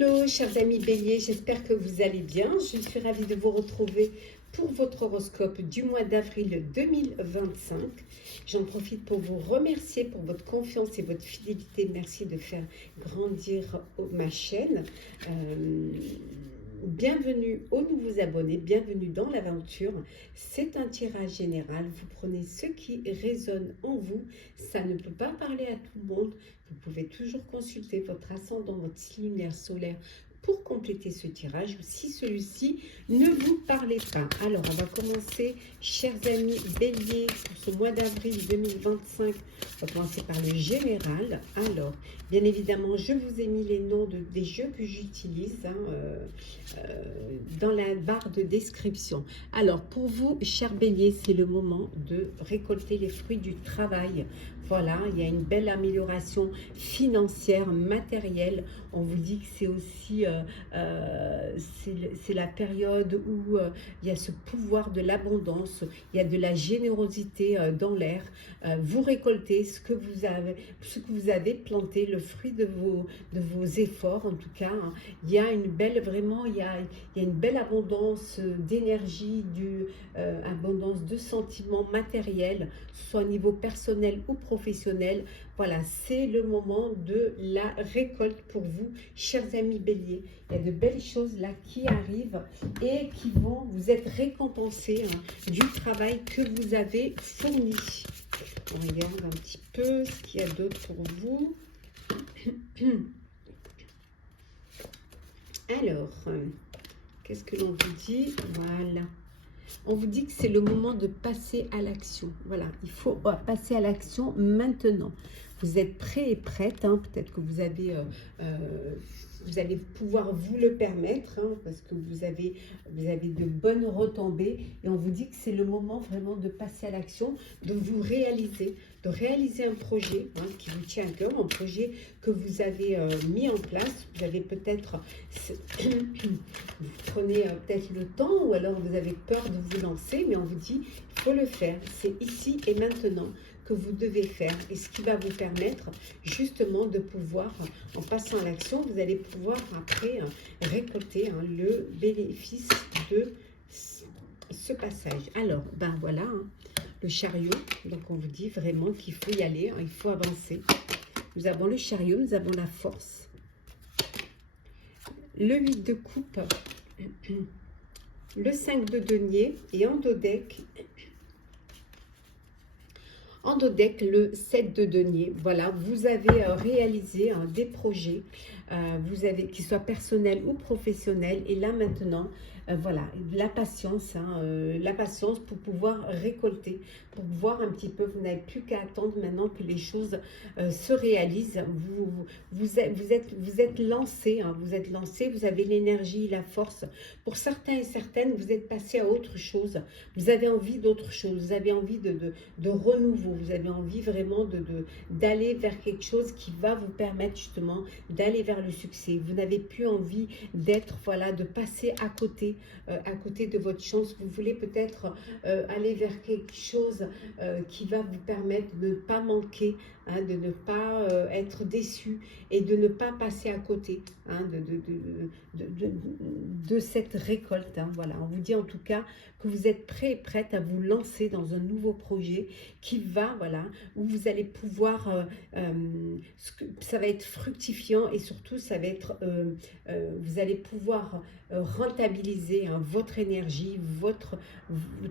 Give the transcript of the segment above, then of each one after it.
Hello, chers amis béliers, j'espère que vous allez bien. Je suis ravie de vous retrouver pour votre horoscope du mois d'avril 2025. J'en profite pour vous remercier pour votre confiance et votre fidélité. Merci de faire grandir ma chaîne. Bienvenue aux nouveaux abonnés, bienvenue dans l'aventure. C'est un tirage général, vous prenez ce qui résonne en vous. Ça ne peut pas parler à tout le monde. Vous pouvez toujours consulter votre ascendant, votre signe lunaire solaire pour compléter ce tirage ou si celui-ci ne vous parlait pas. Alors, on va commencer, chers amis béliers, pour ce mois d'avril 2025. On va commencer par le général. Alors, bien évidemment, je vous ai mis les noms des jeux que j'utilise dans la barre de description. Alors, pour vous, chers béliers, c'est le moment de récolter les fruits du travail. Voilà, il y a une belle amélioration financière, matérielle. On vous dit que c'est aussi c'est la période où il y a ce pouvoir de l'abondance, il y a de la générosité dans l'air. Vous récoltez ce que vous avez planté, le fruit de vos efforts en tout cas. Hein. Il y a une belle, vraiment, il y a une belle abondance d'énergie, abondance de sentiments matériels, soit au niveau personnel ou professionnel. Voilà, c'est le moment de la récolte pour vous, chers amis béliers. Il y a de belles choses là qui arrivent et qui vont vous être récompensées du travail que vous avez fourni. On regarde un petit peu ce qu'il y a d'autre pour vous. Alors, qu'est-ce que l'on vous dit? Voilà. On vous dit que c'est le moment de passer à l'action. Voilà, il faut passer à l'action maintenant. Vous êtes prêts et prêtes, hein, peut-être que vous allez pouvoir vous le permettre, hein, parce que vous avez de bonnes retombées. Et on vous dit que c'est le moment vraiment de passer à l'action, de vous réaliser, un projet qui vous tient à cœur, un projet que vous avez mis en place. Vous avez peut-être, vous prenez peut-être le temps, ou alors vous avez peur de vous lancer, mais on vous dit, il faut le faire. C'est ici et maintenant que vous devez faire, et ce qui va vous permettre justement de pouvoir, en passant à l'action, vous allez pouvoir après récolter le bénéfice de ce passage. Alors, ben voilà, le chariot, donc on vous dit vraiment qu'il faut y aller, il faut avancer. Nous avons le chariot, nous avons la force, le 8 de coupe, le 5 de denier, et en dos deck, le 7 de denier. Voilà, vous avez réalisé des projets, qu'ils soient personnels ou professionnels. Et là maintenant, voilà, la patience pour pouvoir récolter, pour voir un petit peu. Vous n'avez plus qu'à attendre maintenant que les choses se réalisent. Vous êtes lancé, vous avez l'énergie, la force. Pour certains et certaines, vous êtes passé à autre chose. Vous avez envie d'autre chose, vous avez envie de renouveau, vous avez envie vraiment d'aller vers quelque chose qui va vous permettre justement d'aller vers le succès. Vous n'avez plus envie d'être, voilà, de passer à côté de votre chance. Vous voulez peut-être aller vers quelque chose qui va vous permettre de ne pas manquer, de ne pas être déçu et de ne pas passer à côté de cette récolte. Voilà, on vous dit en tout cas que vous êtes prêts et prêtes à vous lancer dans un nouveau projet qui va, voilà, où vous allez pouvoir, ça va être fructifiant et surtout ça va être, vous allez pouvoir rentabiliser votre énergie,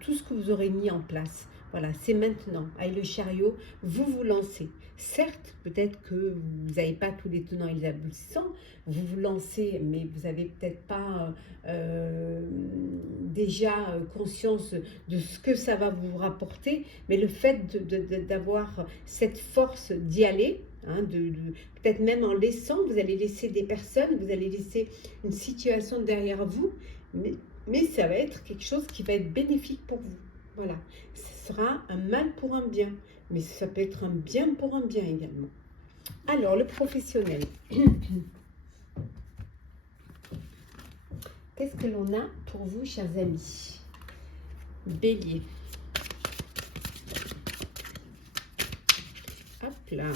tout ce que vous aurez mis en place. Voilà, c'est maintenant. Avec le chariot, vous vous lancez. Certes, peut-être que vous n'avez pas tous les tenants et les aboutissants, vous vous lancez, mais vous n'avez peut-être pas déjà conscience de ce que ça va vous rapporter, mais le fait d'avoir cette force d'y aller, peut-être même en laissant, vous allez laisser des personnes, vous allez laisser une situation derrière vous, mais ça va être quelque chose qui va être bénéfique pour vous. Voilà, ce sera un mal pour un bien, mais ça peut être un bien pour un bien également. Alors, le professionnel. Qu'est-ce que l'on a pour vous, chers amis? Bélier. Hop là.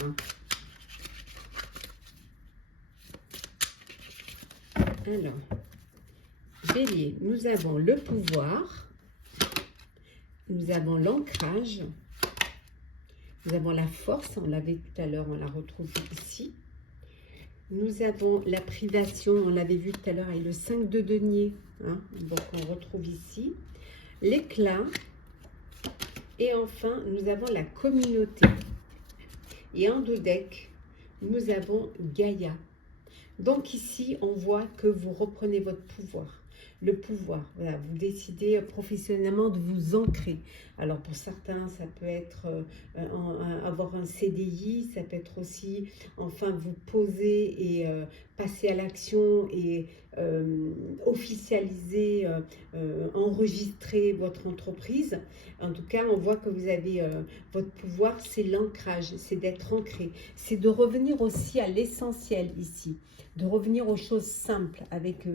Alors, Bélier, nous avons le pouvoir, nous avons l'ancrage, nous avons la force, on l'avait tout à l'heure, on la retrouve ici. Nous avons la privation, on l'avait vu tout à l'heure avec le 5 de denier, hein, donc on retrouve ici. L'éclat, et enfin, nous avons la communauté. Et en dodec, nous avons Gaïa. Donc ici, on voit que vous reprenez votre pouvoir. Le pouvoir, voilà, vous décidez professionnellement de vous ancrer. Alors pour certains, ça peut être avoir un CDI, ça peut être aussi enfin vous poser et passer à l'action et officialiser, enregistrer votre entreprise. En tout cas, on voit que vous avez votre pouvoir, c'est l'ancrage, c'est d'être ancré, c'est de revenir aussi à l'essentiel ici, de revenir aux choses simples avec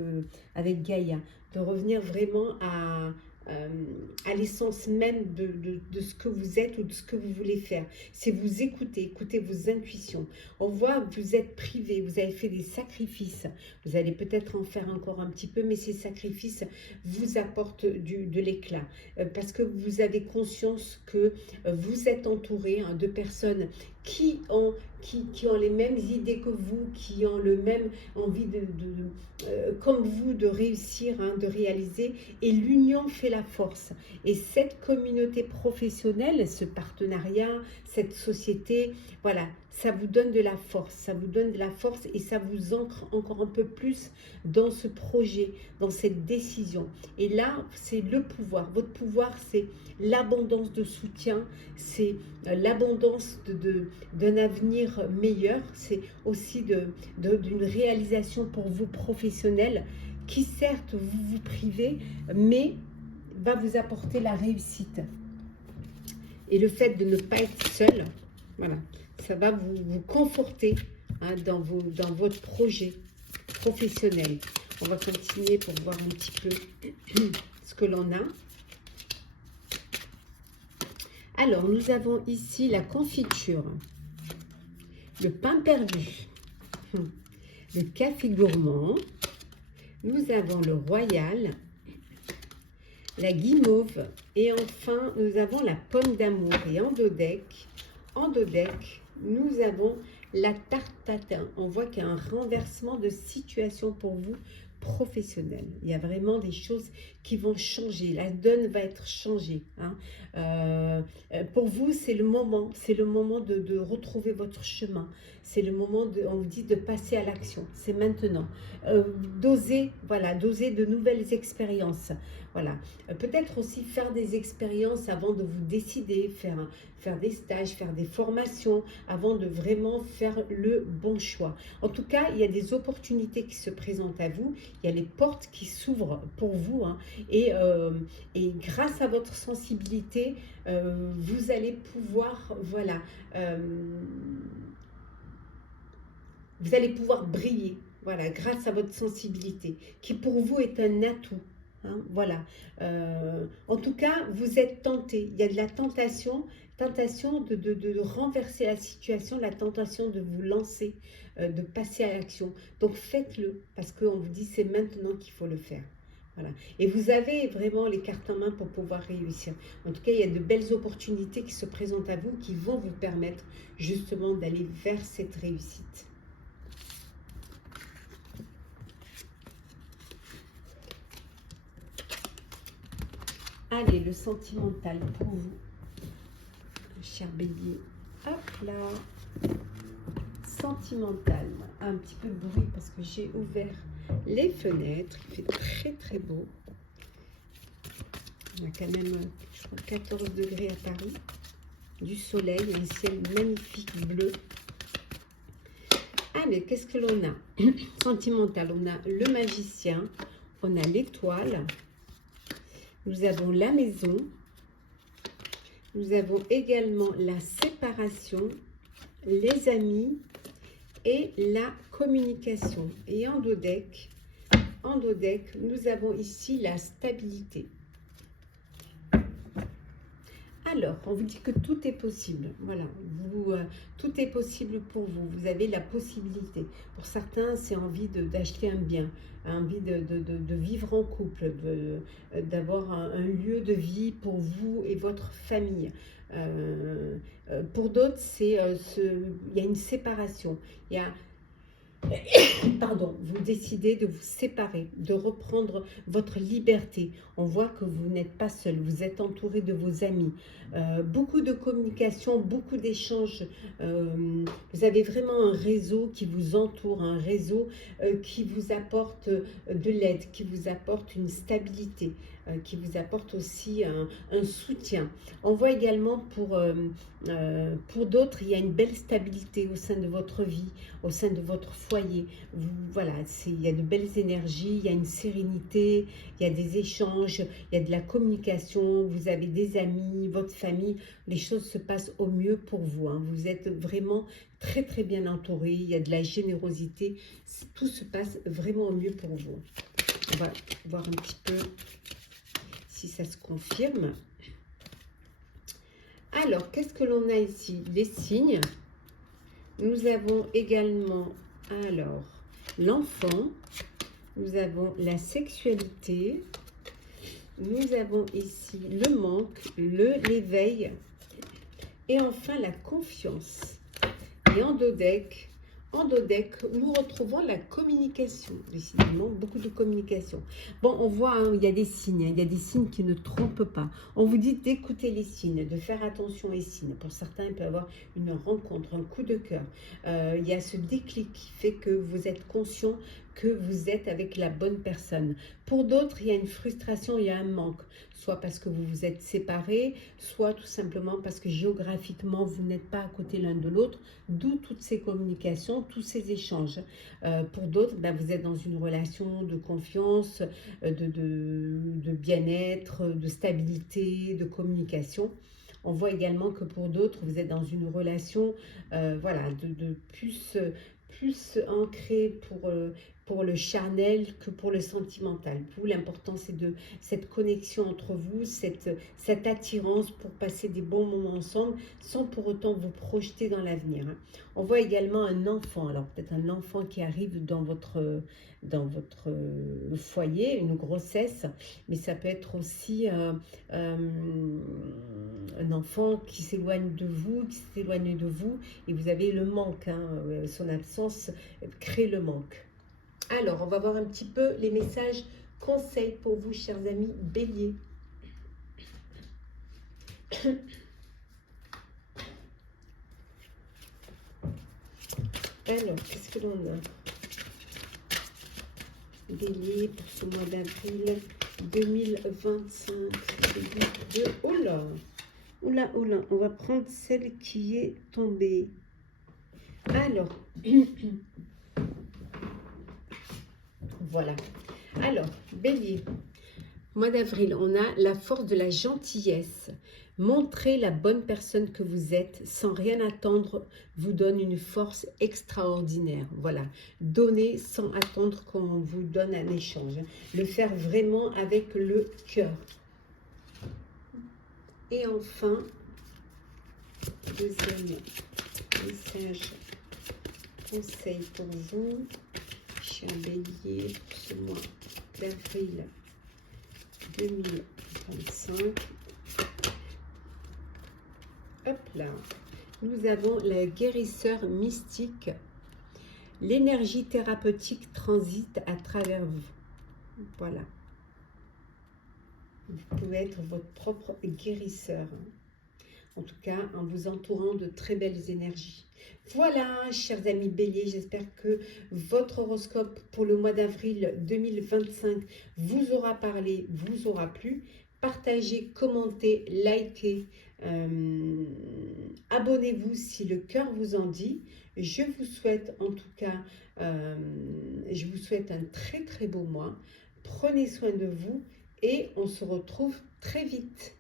Gaïa, de revenir vraiment à l'essence même de ce que vous êtes ou de ce que vous voulez faire. C'est vous écouter vos intuitions. On voit que vous êtes privé, vous avez fait des sacrifices. Vous allez peut-être en faire encore un petit peu, mais ces sacrifices vous apportent de l'éclat. Parce que vous avez conscience que vous êtes entouré de personnes qui ont les mêmes idées que vous, qui ont le même envie comme vous de réussir, de réaliser, et l'union fait la force. Et cette communauté professionnelle, ce partenariat, cette société, voilà, ça vous donne de la force, ça vous donne de la force et ça vous ancre encore un peu plus dans ce projet, dans cette décision. Et là, c'est le pouvoir. Votre pouvoir, c'est l'abondance de soutien, c'est l'abondance d'un avenir meilleur, c'est aussi d'une réalisation pour vous professionnelle qui certes vous privez, mais va vous apporter la réussite. Et le fait de ne pas être seul, voilà, ça va vous conforter dans votre projet professionnel. On va continuer pour voir un petit peu ce que l'on a. Alors, nous avons ici la confiture, le pain perdu, le café gourmand, nous avons le royal, la guimauve et enfin, nous avons la pomme d'amour. Et en dodec, nous avons la tarte tatin. On voit qu'il y a un renversement de situation pour vous professionnel. Il y a vraiment des choses qui vont changer. La donne va être changée. Pour vous, c'est le moment de retrouver votre chemin. C'est le moment, on vous dit, de passer à l'action. C'est maintenant. D'oser, voilà, d'oser de nouvelles expériences. Voilà. Peut-être aussi faire des expériences avant de vous décider, faire des stages, faire des formations, avant de vraiment faire le bon choix. En tout cas, il y a des opportunités qui se présentent à vous, il y a les portes qui s'ouvrent pour vous, et grâce à votre sensibilité, vous allez pouvoir, voilà, vous allez pouvoir briller, voilà, grâce à votre sensibilité, qui pour vous est un atout. Voilà. En tout cas, vous êtes tenté. Il y a de la tentation de renverser la situation, la tentation de vous lancer, de passer à l'action. Donc faites-le, parce qu'on vous dit c'est maintenant qu'il faut le faire. Voilà. Et vous avez vraiment les cartes en main pour pouvoir réussir. En tout cas, il y a de belles opportunités qui se présentent à vous, qui vont vous permettre justement d'aller vers cette réussite. Allez, le sentimental pour vous, cher bélier. Hop là. Sentimental. Un petit peu de bruit parce que j'ai ouvert les fenêtres. Il fait très très beau. On a quand même, je crois, 14 degrés à Paris. Du soleil, un ciel magnifique bleu. Allez, qu'est-ce que l'on a? Sentimental, on a le magicien, on a l'étoile. Nous avons la maison, nous avons également la séparation, les amis et la communication. Et en dodec, nous avons ici la stabilité. Alors, on vous dit que tout est possible. Voilà, tout est possible pour vous. Vous avez la possibilité. Pour certains, c'est envie d'acheter un bien, envie de vivre en couple, d'avoir un lieu de vie pour vous et votre famille. Pour d'autres, il y a une séparation. Il y a Pardon, vous décidez de vous séparer, de reprendre votre liberté. On voit que vous n'êtes pas seul, vous êtes entouré de vos amis. Beaucoup de communication, beaucoup d'échanges. Vous avez vraiment un réseau qui vous entoure, un réseau qui vous apporte de l'aide, qui vous apporte une stabilité, qui vous apporte aussi un soutien. On voit également pour d'autres, il y a une belle stabilité au sein de votre vie, au sein de votre foyer. Voilà, il y a de belles énergies, il y a une sérénité, il y a des échanges, il y a de la communication, vous avez des amis, votre famille, les choses se passent au mieux pour vous. Hein. Vous êtes vraiment très très bien entouré, il y a de la générosité, tout se passe vraiment au mieux pour vous. On va voir un petit peu si ça se confirme. Alors, qu'est-ce que l'on a ici? Les signes. Nous avons également, alors, l'enfant. Nous avons la sexualité. Nous avons ici le manque, l'éveil. Et enfin, la confiance. Et en dos deck, nous retrouvons la communication. Décidément, beaucoup de communication. Bon, on voit, hein, il y a des signes. Il y a des signes qui ne trompent pas. On vous dit d'écouter les signes, de faire attention aux signes. Pour certains, il peut y avoir une rencontre, un coup de cœur. Il y a ce déclic qui fait que vous êtes conscient que vous êtes avec la bonne personne. Pour d'autres, il y a une frustration, il y a un manque. Soit parce que vous vous êtes séparés, soit tout simplement parce que géographiquement, vous n'êtes pas à côté l'un de l'autre. D'où toutes ces communications, tous ces échanges. Pour d'autres, ben, vous êtes dans une relation de confiance, de bien-être, de stabilité, de communication. On voit également que pour d'autres, vous êtes dans une relation voilà, de plus ancrée pour le charnel que pour le sentimental. Vous, l'important, c'est de cette connexion entre vous, cette attirance pour passer des bons moments ensemble, sans pour autant vous projeter dans l'avenir. Hein. On voit également un enfant, alors peut-être un enfant qui arrive dans votre foyer, une grossesse, mais ça peut être aussi un enfant qui s'éloigne de vous, et vous avez le manque, hein, son absence crée le manque. Alors, on va voir un petit peu les messages conseils pour vous, chers amis Bélier. Alors, qu'est-ce que l'on a? Bélier pour ce mois d'avril 2025. Oula, oula, oula, on va prendre celle qui est tombée. Alors, voilà. Alors, Bélier, mois d'avril, on a la force de la gentillesse. Montrez la bonne personne que vous êtes sans rien attendre vous donne une force extraordinaire. Voilà, donner sans attendre qu'on vous donne un échange. Le faire vraiment avec le cœur. Et enfin, deuxième message, conseil pour vous, cher Bélier, pour ce mois d'avril 2025. Hop là, nous avons la guérisseur mystique. L'énergie thérapeutique transite à travers vous. Voilà. Vous pouvez être votre propre guérisseur. En tout cas, en vous entourant de très belles énergies. Voilà, chers amis Bélier, j'espère que votre horoscope pour le mois d'avril 2025 vous aura parlé, vous aura plu. Partagez, commentez, likez, abonnez-vous si le cœur vous en dit. Je vous souhaite en tout cas, je vous souhaite un très très beau mois. Prenez soin de vous et on se retrouve très vite.